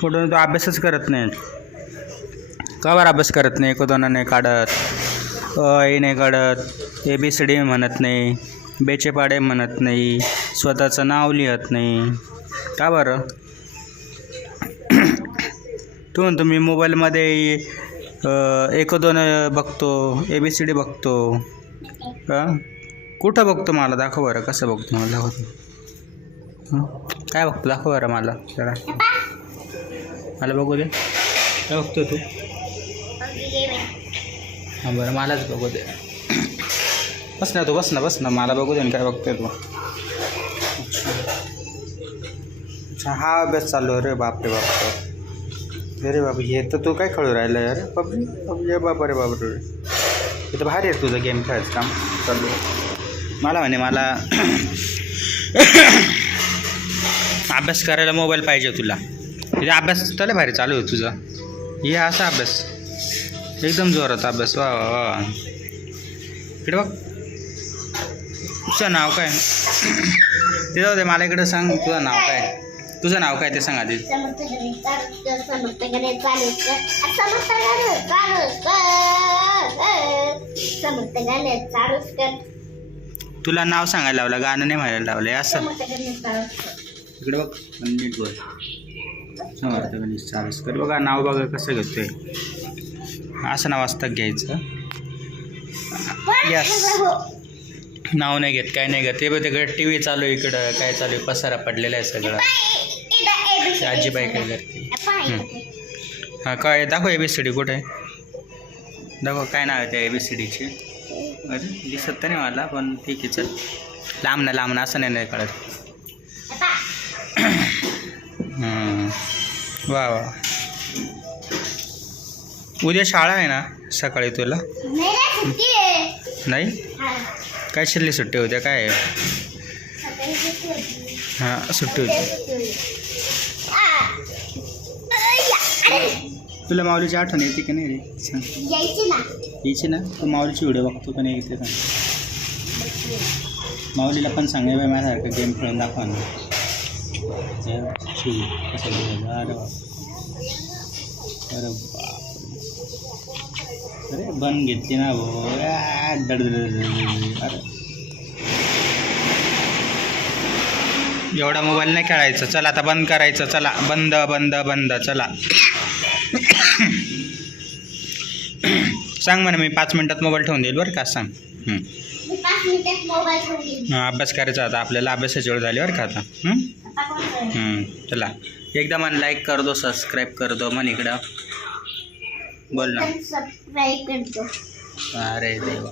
Photo तो अभ्यासच करत नाही. का बरं अभ्यास करत नाही? एकोदोना नाही काढत. अ नाही काढत. ए बी सी डी म्हणत नाही. बेचे पाडे म्हणत नाही. स्वतःचं नाव लिहत नाही. का बरं? तू म्हणतो मी मोबाईलमध्ये एक दोन बघतो ए बी सी डी बघतो. का कुठं बघतो मला? दाखव बरं कसं बघतो मला दाखवतो काय बघतो? दाखव बरं मला जरा. मला बघू दे. काय बघतो तू? हां बरं मलाच बघू दे. बस ना तू बस ना बस ना. मला बघू दे ना काय बघतोय तू. अच्छा हा अभ्यास चालू आहे रे बाप रे बाप अरे बाप हे तर तू काय खेळू राहिला अरे पबजी पबजी बाप रे बाप रे. हे तर भारी आहे तुझं गेम खेळायचं काम चालू आहे. मला म्हणे मला अभ्यास करायला मोबाईल पाहिजे तुला. म्हणजे अभ्यास त्याला भारी चालू आहे तुझा. हे असा अभ्यास. एकदम जोरात अभ्यास. वा वा वा. इकडे बघ. तुझं नाव काय? ते जाऊ दे मला इकडे सांग तुझं नाव काय? तुझं नाव काय ते सांग आधी. समर्थ तुला नाव सांगायला लावलं गाणं नाही म्हणायला लावलं असं. इकडे बघ नीट बोल. समर्थ गणेश चालूच कर बघा नाव बघा कसं घेतोय. असं नाव असतं घ्यायचं? Yes. नाव नाही घेत काय नाही घेत. ते बघ तिकडे टी व्ही चालू आहे इकडं काय चालू आहे पसारा पडलेला आहे सगळं. आजीबाई काय करते? हां काय दाखव ए बी सी डी कुठे आहे? दाखव काय नाव आहे त्या ए बी सी डीचे अरे दिसत तर नाही मला पण ठीक आहे चल. लांब ना लांब ना असं नाही नाही कळत. वा वा. उद्या शाळा आहे ना सकाळी तुला? नाही? काय शिल्ली सुट्टी होत्या काय? आहे हां सुट्टी होती. तुला माऊलीची आठवण येते की नाही रे? सांग. यायची ना. यायची ना? तू माऊलीची व्हिडिओ बघतो का नाही सांग. माऊलीला पण सांग बाई माझ्यासारखं गेम खेळून दाखवा ना. हे कसं बोलायचं? अरे बाप अरे बाप अरे बन घेतली ना भाऊ. आ, दड दड दड दड. अरे. एवढा मोबाईल नाही खेळायचं. चला आता बंद करायचं. चला. बंद बंद बंद. चला. सांग म्हणा मी पाच मिनटात मोबाईल ठेवून देईल बरं का सांग. हं. हां, अभ्यास करायचा आता आपल्याला अभ्यासाची वेळ झाली बरं का आता. चला. एकदा मन लाईक कर दो सबस्क्राईब कर दो मन इकडं. बोल ना. अरे देवा.